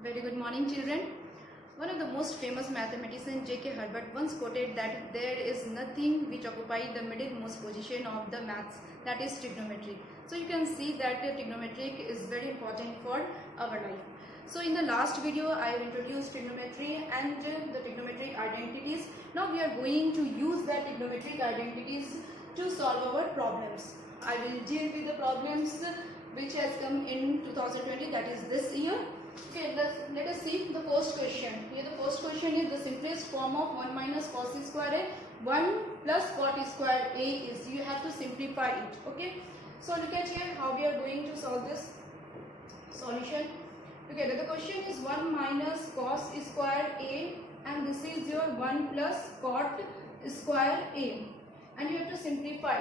Very good morning, children. One of the most famous mathematician J.K. Herbert once quoted that there is nothing which occupies the middlemost position of the maths, that is trigonometry. So you can see that trigonometry is very important for our life. So in the last video I have introduced trigonometry and the trigonometric identities. Now we are going to use that trigonometric identities to solve our problems. I will deal with the problems which has come in 2020, that is this year. Okay, let us see the first question. Here the first question is the simplest form of 1 minus cos square a, 1 plus cot square a is, you have to simplify it. Okay, so look at here how we are going to solve this solution. Okay, the question is 1 minus cos square a and this is your 1 plus cot square a and you have to simplify.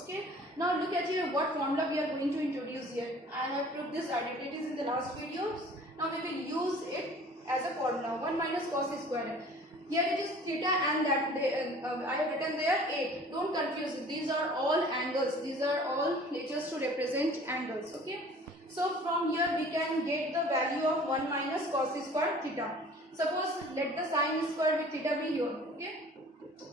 Okay, now look at here what formula we are going to introduce here. I have proved this identities in the last videos. Now we will use it as a formula 1 minus cos square. Here it is theta and that I have written there 8. Don't confuse it. These are all angles. These are all letters to represent angles. Okay. So from here we can get the value of 1 minus cos square theta. Suppose let the sine square with theta be here. Okay.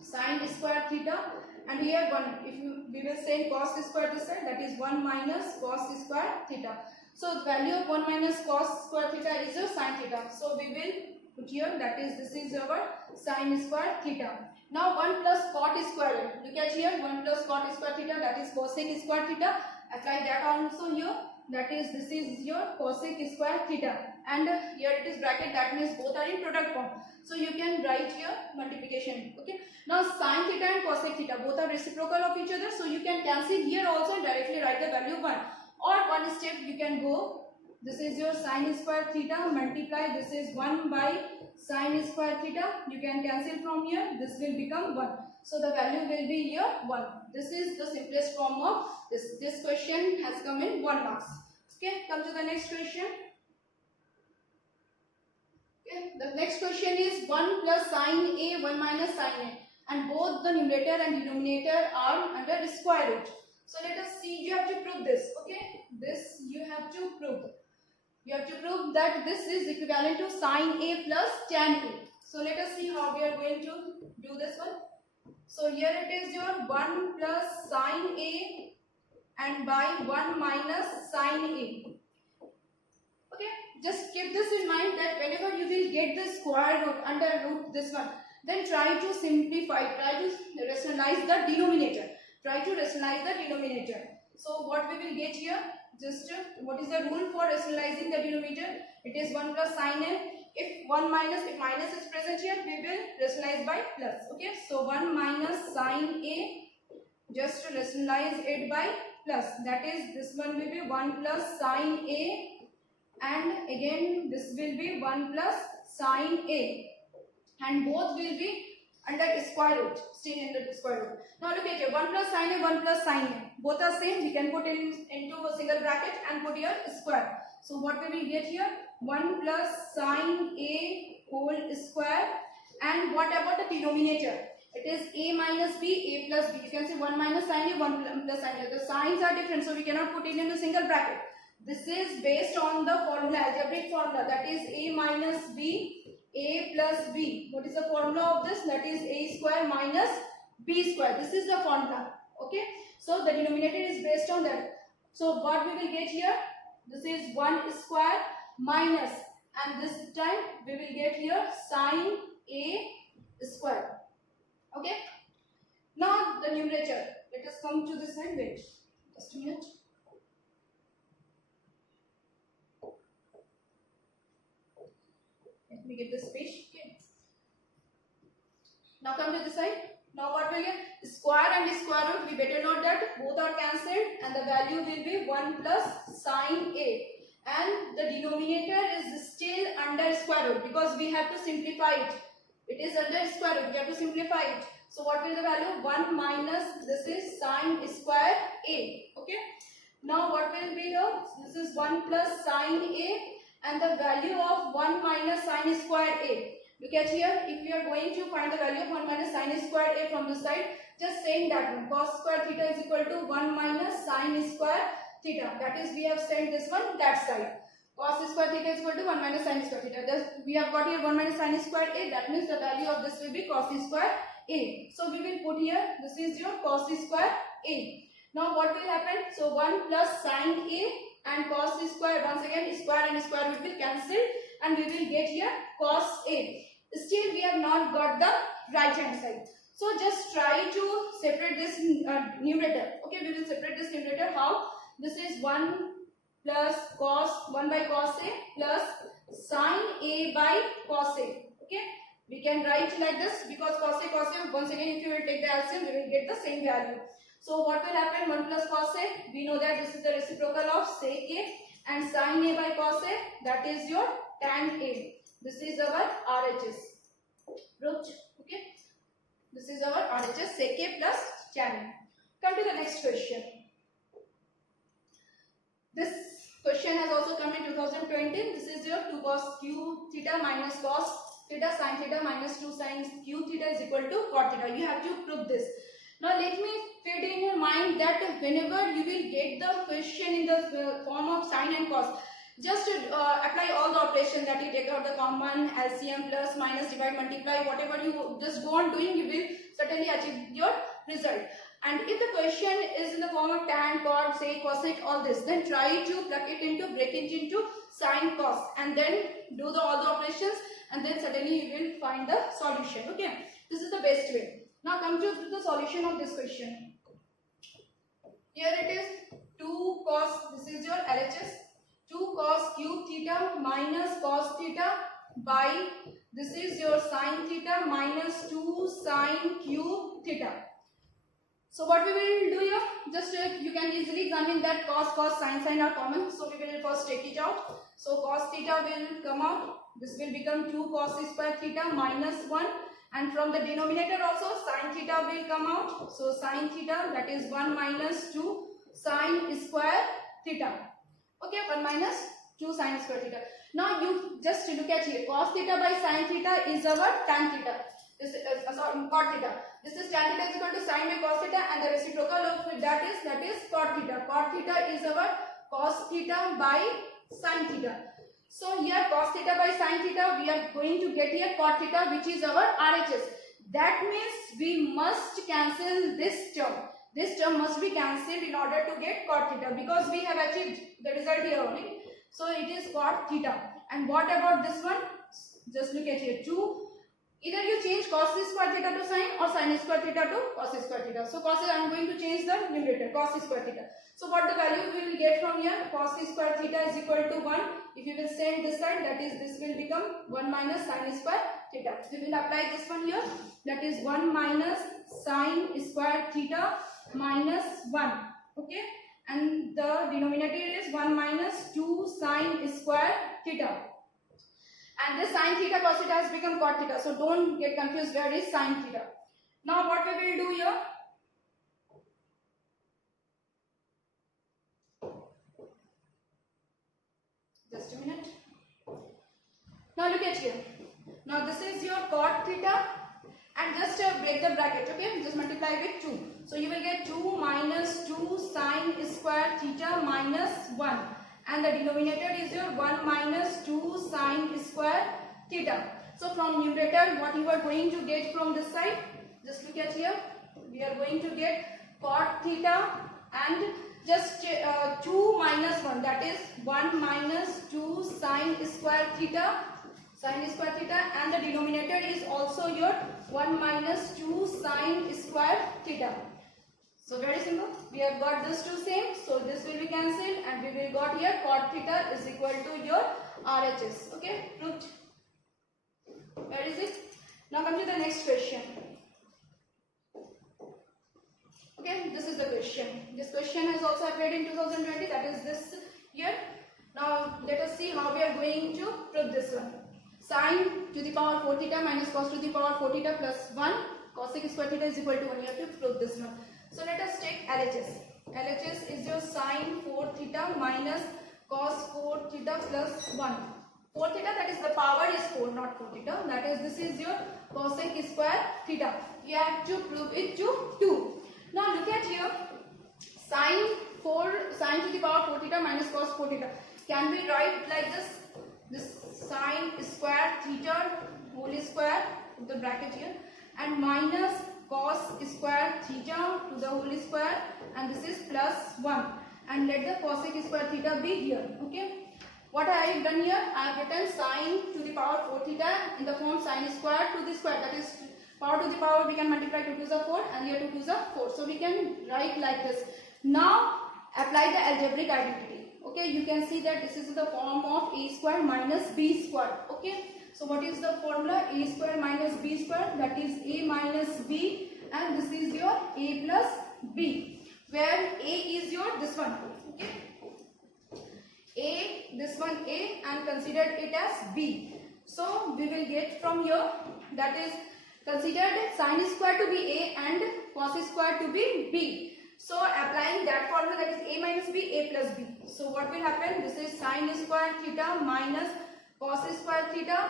Sine square theta and here 1. If we will say cos square this side, that is 1 minus cos square theta. So the value of 1 minus cos square theta is your sin theta. So we will put here, that is this is our sin square theta. Now 1 plus cot square. Look at here 1 plus cot square theta, that is cosec square theta. Apply that also here. That is this is your cosec square theta. And here it is bracket, that means both are in product form. So you can write here multiplication. Okay. Now sin theta and cosec theta both are reciprocal of each other. So you can cancel here also and directly write the value 1. Or one step you can go, this is your sin square theta multiply this is 1 by sin square theta, you can cancel from here, this will become 1. So the value will be here 1. This is the simplest form of this question has come in 1 marks. Okay, come to the next question. Okay, the next question is 1 plus sin a 1 minus sin a and both the numerator and denominator are under square root. So let us see, you have to prove this, okay? This you have to prove. You have to prove that this is equivalent to sin A plus tan A. So let us see how we are going to do this one. So here it is your 1 plus sin A and by 1 minus sin A. Okay, just keep this in mind that whenever you will get the square root, under root this one, then try to simplify, try to rationalize the denominator. Try to rationalize the denominator. So what we will get here, just what is the rule for rationalizing the denominator? It is 1 plus sin a. If minus is present here, we will rationalize by plus. Okay, so 1 minus sin a, just to rationalize it by plus. That is, this one will be 1 plus sin a and again this will be 1 plus sin a and both will be under square root, still under the square root. Now look at here, 1 plus sin a, 1 plus sin a. Both are same, we can put into a single bracket and put here square. So what we will get here, 1 plus sin a whole square and what about the denominator? It is a minus b, a plus b. You can say 1 minus sin a, 1 plus sin a. The signs are different, so we cannot put it in a single bracket. This is based on the formula, algebraic formula, that is a minus b, a plus b. What is the formula of this? That is a square minus b square. This is the formula. Okay. So the denominator is based on that. So what we will get here? This is 1 square minus and this time we will get here sin a square. Okay. Now the numerator. Let us come to this side. Wait. Just a minute. Let me get this page. Okay. Now come to this side. Now what will get? Square and square root. We better note that both are cancelled and the value will be 1 plus sin a. And the denominator is still under square root because we have to simplify it. It is under square root. We have to simplify it. So what will the value? 1 minus this is sin square a. Okay. Now what will be here? This is 1 plus sin a. And the value of 1 minus sin square a. Look at here, if you are going to find the value of 1 minus sin square a from this side, just saying that one, cos square theta is equal to 1 minus sin square theta. That is, we have sent this one that side. cos square theta is equal to 1 minus sin square theta. Thus we have got here 1 minus sin square a, that means the value of this will be cos square a. So we will put here, this is your cos square a. Now what will happen? So 1 plus sin a and cos square, once again square and square will be cancelled and we will get here cos a. Still we have not got the right hand side. So just try to separate this numerator. Okay, we will separate this numerator. How? This is 1 plus cos 1 by cos a plus sin a by cos a. Okay, we can write like this because cos a, once again if you will take the LCM we will get the same value. So what will happen? 1 plus cos a, we know that this is the reciprocal of sec a, and sin a by cos a, that is your tan a. This is our RHS. Okay, this is our RHS, sec a plus tan a. Come to the next question. This question has also come in 2020. This is your 2 cos q theta minus cos theta sin theta minus 2 sin q theta is equal to cot theta. You have to prove this. Now let me fit in your mind that whenever you will get the question in the form of sin and cos, just apply all the operations that you take out the common, LCM, plus, minus, divide, multiply, whatever you just go on doing, you will certainly achieve your result. And if the question is in the form of tan, cot, sec, cosec, all this, then try to plug it into, break it into sin, cos, and then do all the operations, and then certainly you will find the solution. Okay, this is the best way. Now come to the solution of this question. Here it is 2 cos, this is your LHS, 2 cos q theta minus cos theta by, this is your sin theta minus 2 sin q theta. So what we will do here, just you can easily examine that cos, sin are common. So we will first take it out. So cos theta will come out. This will become 2 cos square theta minus 1. And from the denominator also sin theta will come out. So sin theta, that is 1 minus 2 sin square theta. Okay, 1 minus 2 sin square theta. Now you just look at here. Cos theta by sin theta is our tan theta. This is cot theta. This is tan theta is equal to sin by cos theta, and the reciprocal of that is cot theta. Cot theta is our cos theta by sin theta. So here cos theta by sin theta, we are going to get here cot theta, which is our RHS. That means we must cancel this term. This term must be cancelled in order to get cot theta, because we have achieved the result here only. So it is cot theta. And what about this one? Just look at here 2. Either you change cos square theta to sin, or sin square theta to cos square theta. So cos, I am going to change the numerator, cos square theta. So what the value we will get from here? Cos square theta is equal to 1. If you will send this side, that is, this will become 1 minus sin square theta. We will apply this one here. That is 1 minus sin square theta minus 1. Okay. And the denominator is 1 minus 2 sin square theta. And this sin theta cos theta has become cot theta. So don't get confused where is sin theta. Now what we will do here? Just a minute. Now look at here. Now this is your cot theta, and just break the bracket. Okay, just multiply with 2. So you will get 2 minus 2 sin square theta minus 1. And the denominator is your 1 minus 2 sin square theta. So from numerator, what you are going to get from this side? Just look at here. We are going to get cot theta, and just 2 minus 1, that is 1 minus 2 sin square theta, and the denominator is also your 1 minus 2 sin square theta. So very simple. We have got this two same. So this will be cancelled, and we will got here cot theta is equal to your RHS. Okay, proved. Where is it? Now come to the next question. Okay, this is the question. This question has also appeared in 2020, that is this year. Now let us see how we are going to prove this one. Sin to the power 4 theta minus cos to the power 4 theta plus 1 cosec square theta is equal to 1. You have to prove this one. So let us take LHS. LHS is your sin 4 theta minus cos 4 theta plus 1. 4 theta, that is the power is 4, not 4 theta. That is, this is your cosec square theta. You have to prove it to 2. Now look at here, sin to the power 4 theta minus cos 4 theta. can we write like this sine square theta whole square to the bracket here, and minus cos square theta to the whole square, and this is plus 1, and let the cosec square theta be here. Okay, what I have done here, I have written sine to the power 4 theta in the form sine square to the square, that is power to the power, we can multiply 2 to the 4 and here 2 to the 4, so we can write like this. Now apply the algebraic identity. Okay, you can see that this is the form of a square minus b square. Okay, so what is the formula? A square minus b square, that is a minus b, and this is your a plus b, where a is your this one. Okay, a, this one a, and consider it as b. So we will get from here, that is considered sine square to be a and cos square to be b. So applying that formula, that is a minus b, a plus b. So what will happen? This is sine square theta minus cos square theta,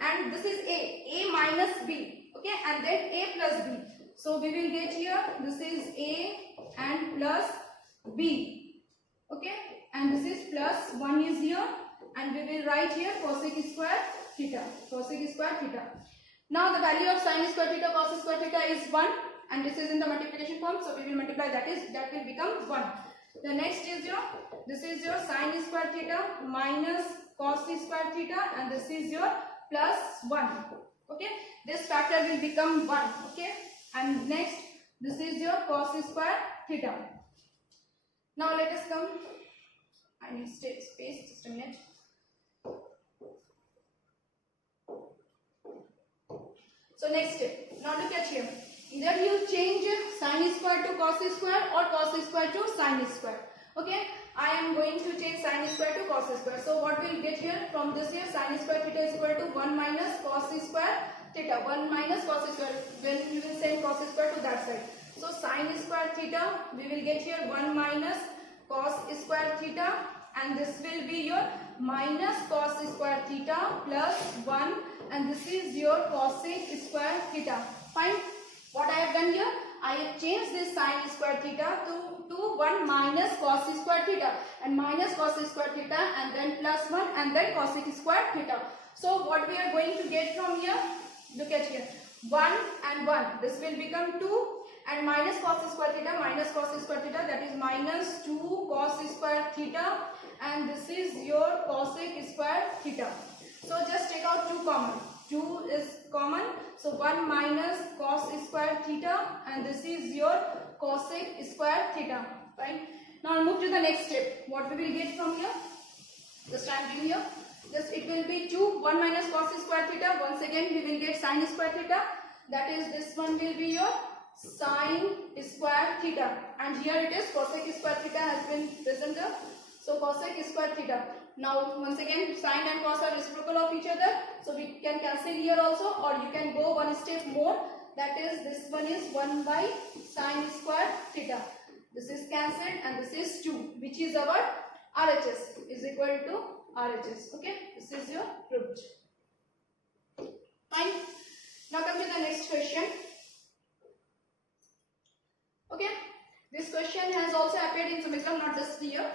and this is a minus b. Okay, and then a plus b. So we will get here, this is a and plus b. Okay, and this is plus 1 is here, and we will write here cosec square theta, cosec square theta. Now the value of sine square theta cos square theta is 1, and this is in the multiplication form, so we will multiply, that will become 1. The next is your, this is your sine square theta minus cos square theta, and this is your plus 1. Okay, this factor will become 1. Okay, and next this is your cos square theta. Now let us come, I need space, just a minute. So next step, now look at here. Either you change sine square to cos square or cos square to sine square. Okay, I am going to change sine square to cos square. So what we will get here from this here, sine square theta is equal to 1 minus cos square theta, 1 minus cos square, when we will send cos square to that side. So sine square theta, we will get here 1 minus cos square theta, and this will be your minus cos square theta plus 1, and this is your cosec square theta. Fine. What I have done here, I have changed this sine square theta to 1 minus cos square theta, and minus cos square theta, and then plus 1, and then cosec square theta. So what we are going to get from here, look at here, 1 and 1, this will become 2, and minus cos square theta minus cos square theta, that is minus 2 cos square theta, and this is your cosec square theta. So just take out 2 common. 2 is common, so 1 minus cos square theta, and this is your cosec square theta. Fine. Now move to the next step. What we will get from here? Just I am doing here. Just it will be 2, 1 minus cos square theta. Once again we will get sine square theta. That is, this one will be your sine square theta, and here it is cosec square theta has been present here. So cosec square theta. Now once again sine and cos are reciprocal of each other, so we can cancel here also, or you can go one step more, that is, this one is 1 by sine square theta. This is cancelled, and this is 2, which is our RHS, is equal to RHS. Okay, this is your proved. Fine. Now come to the next question. Okay, this question has also appeared in some exam, not just here,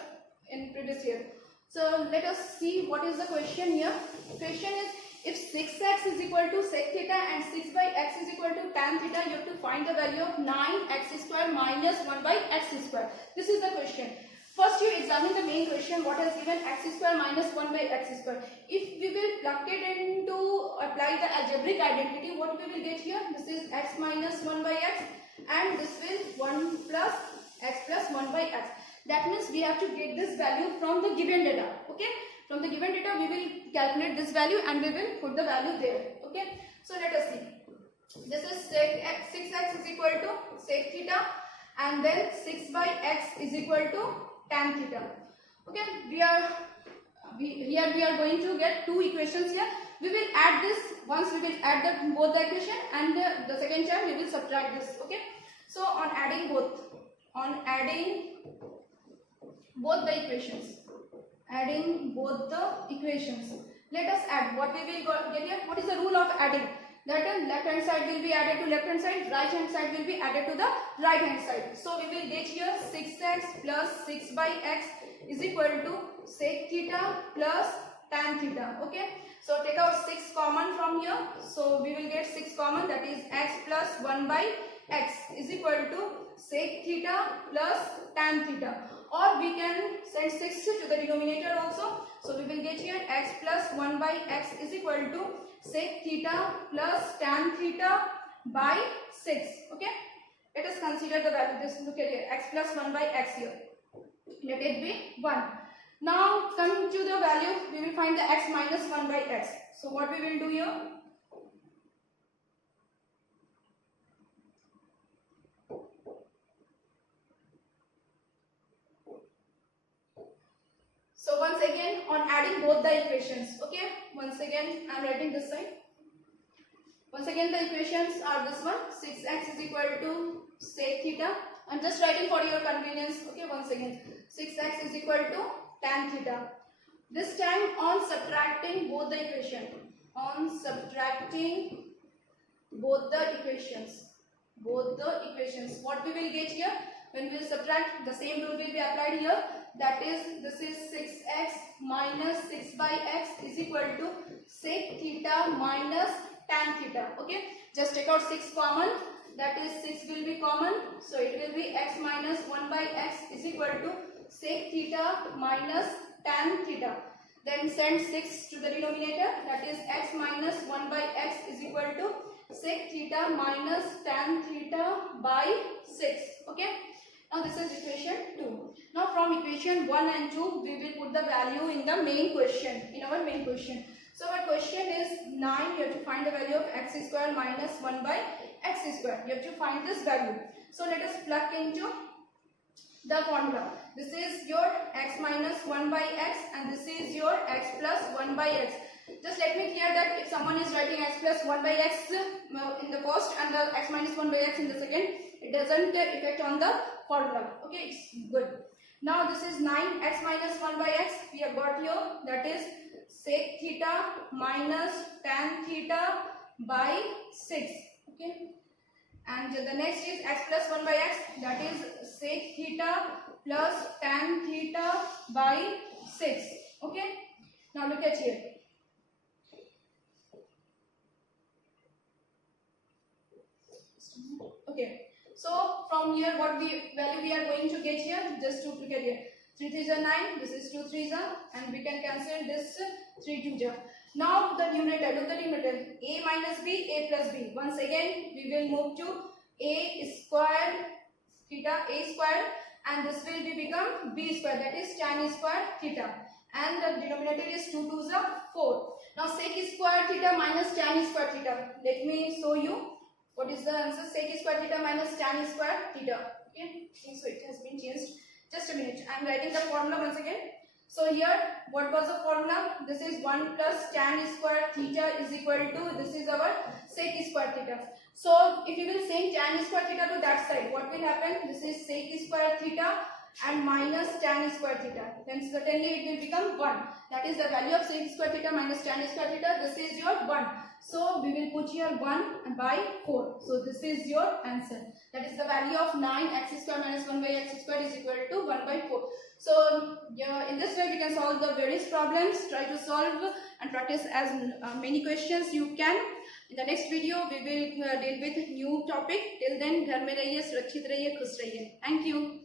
in previous year. So let us see what is the question here. Question is, if 6x is equal to sec theta and 6 by x is equal to tan theta, you have to find the value of 9x square minus 1 by x square. This is the question. First you examine the main question, what has given x square minus 1 by x square. If we will plug it into, apply the algebraic identity, what we will get here? This is x minus 1 by x, and this will 1 plus x plus 1 by x. That means we have to get this value from the given data. Okay, from the given data we will calculate this value and we will put the value there. Okay, so let us see. This is sec x, 6x is equal to sec theta, and then 6 by x is equal to tan theta. Okay, here we are going to get 2 equations here. We will add this, once we will add both the equation, and the second time we will subtract this. Okay, so on adding both the equations, let us add. What we will get here, what is the rule of adding? That left hand side will be added to left hand side, right hand side will be added to the right hand side. So we will get here 6x plus 6 by x is equal to sec theta plus tan theta. Okay, so take out 6 common from here, so we will get 6 common, that is x plus 1 by x is equal to sec theta plus tan theta, or we can send 6 to the denominator also, so we will get here x plus 1 by x is equal to sec theta plus tan theta by 6. Okay, let us consider the value. This, look at here, x plus 1 by x here, let it be 1. Now come to the value, we will find the x minus 1 by x. So what we will do here, so once again on adding both the equations. Okay, once again I am writing this side. Once again the equations are this one, 6x is equal to sec theta. I am just writing for your convenience. Okay, once again 6x is equal to tan theta. This time on subtracting both the equation, on subtracting both the equations, what we will get here, when we will subtract, the same rule will be applied here, that is, this is 6x minus 6 by x is equal to sec theta minus tan theta. Okay, just take out 6 common, that is 6 will be common, so it will be x minus 1 by x is equal to sec theta minus tan theta. Then send 6 to the denominator, that is x minus 1 by x is equal to sec theta minus tan theta by 6. Okay, now this is equation 2. Now from equation 1 and 2 we will put the value in the main question, in our main question. So our question is 9, you have to find the value of x square minus 1 by x square. You have to find this value. So let us plug into the formula. This is your x minus 1 by x and this is your x plus 1 by x. Just let me clear that if someone is writing x plus 1 by x in the first and the x minus 1 by x in the second, it doesn't affect on the formula. Okay, it's good. Now this is 9 x minus 1 by x we have got here, that is sec theta minus tan theta by 6. Okay, and the next is x plus 1 by x, that is sec theta plus tan theta by 6. Okay, now look at here. Okay, so from here what value we are going to get here, just to look at here, 3 3s are 9, this is 2 3s are, and we can cancel this 3 2s. Now the numerator, look at the numerator, a minus b, a plus b. Once again we will move to a square theta, a square, and this will become b square, that is tan square theta, and the denominator is 2 2s are 4. Now sec square theta minus tan square theta, let me show you what is the answer. Sec square theta minus tan square theta. Okay, so it has been changed. Just a minute, I am writing the formula once again. So here what was the formula? This is 1 plus tan square theta is equal to, this is our sec square theta. So if you will send tan square theta to that side, what will happen? This is sec square theta and minus tan square theta, then certainly it will become 1. That is the value of sec square theta minus tan square theta. This is your 1. So we will put here 1 by 4. So this is your answer. That is the value of 9 x square minus 1 by x square is equal to 1 by 4. So in this way we can solve the various problems. Try to solve and practice as many questions you can. In the next video we will deal with new topic. Till then, घर में रहिए, सुरक्षित रहिए, खुश रहिए. Thank you.